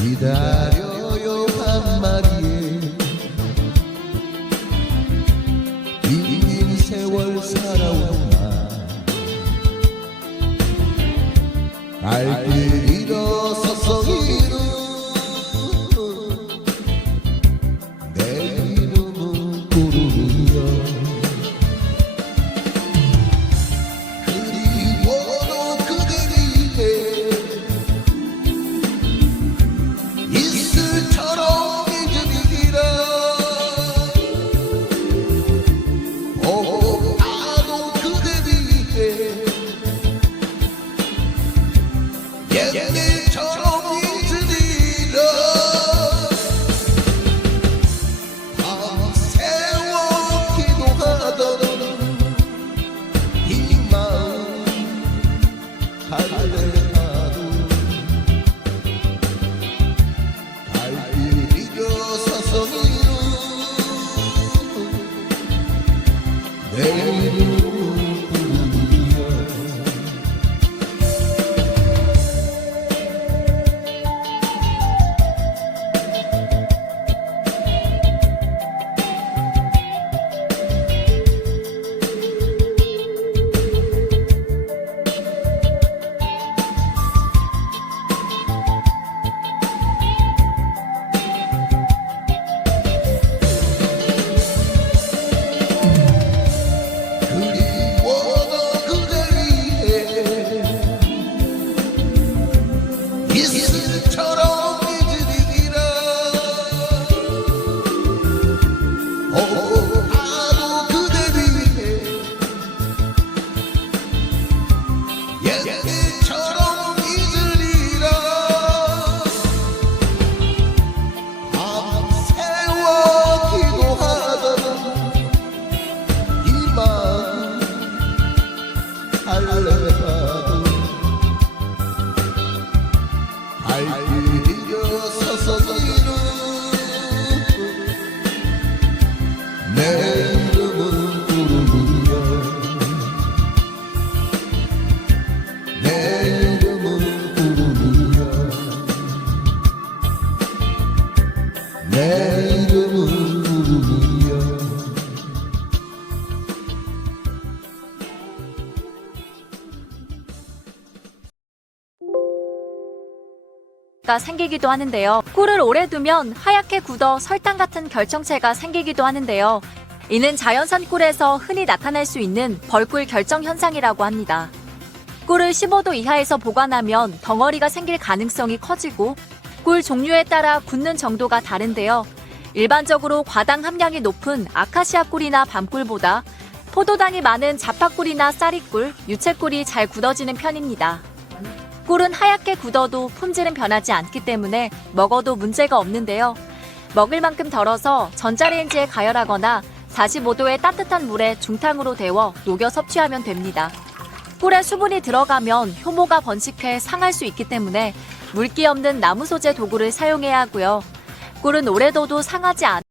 기다려요 한 마리에 긴 세월 살아온 나 갈길 잃어서 이름 내 이름은 구름이여 그리워도 그대 위에 이슬처럼 잊으리라 나도 그대 위에 옛날처럼 잊으리라 밤새워 기도하던 이 마음 할래나도 갈길 잃어서서 내 이름은 구름이여 그리워도 그대 위에 이슬처럼 잊으리라 나도 그대 위에 옛날처럼 잊으리라 밤새워 기도하던 이 마음 할래나도 갈길 잃어서서 내 이름은 구름이여 내 이름은 구름이여 내 이름은 구름이여 가 생기기도 하는데요. 꿀을 오래 두면 하얗게 굳어 설탕 같은 결정체가 생기기도 하는데요. 이는 자연산 꿀에서 흔히 나타날 수 있는 벌꿀 결정 현상이라고 합니다. 꿀을 15도 이하에서 보관하면 덩어리가 생길 가능성이 커지고 꿀 종류에 따라 굳는 정도가 다른데요. 일반적으로 과당 함량이 높은 아카시아 꿀이나 밤꿀보다 포도당이 많은 자파꿀이나 쌀이꿀, 유채꿀이 잘 굳어지는 편입니다. 꿀은 하얗게 굳어도 품질은 변하지 않기 때문에 먹어도 문제가 없는데요. 먹을 만큼 덜어서 전자레인지에 가열하거나 45도의 따뜻한 물에 중탕으로 데워 녹여 섭취하면 됩니다. 꿀에 수분이 들어가면 효모가 번식해 상할 수 있기 때문에 물기 없는 나무 소재 도구를 사용해야 하고요. 꿀은 오래 둬도 상하지 않아요.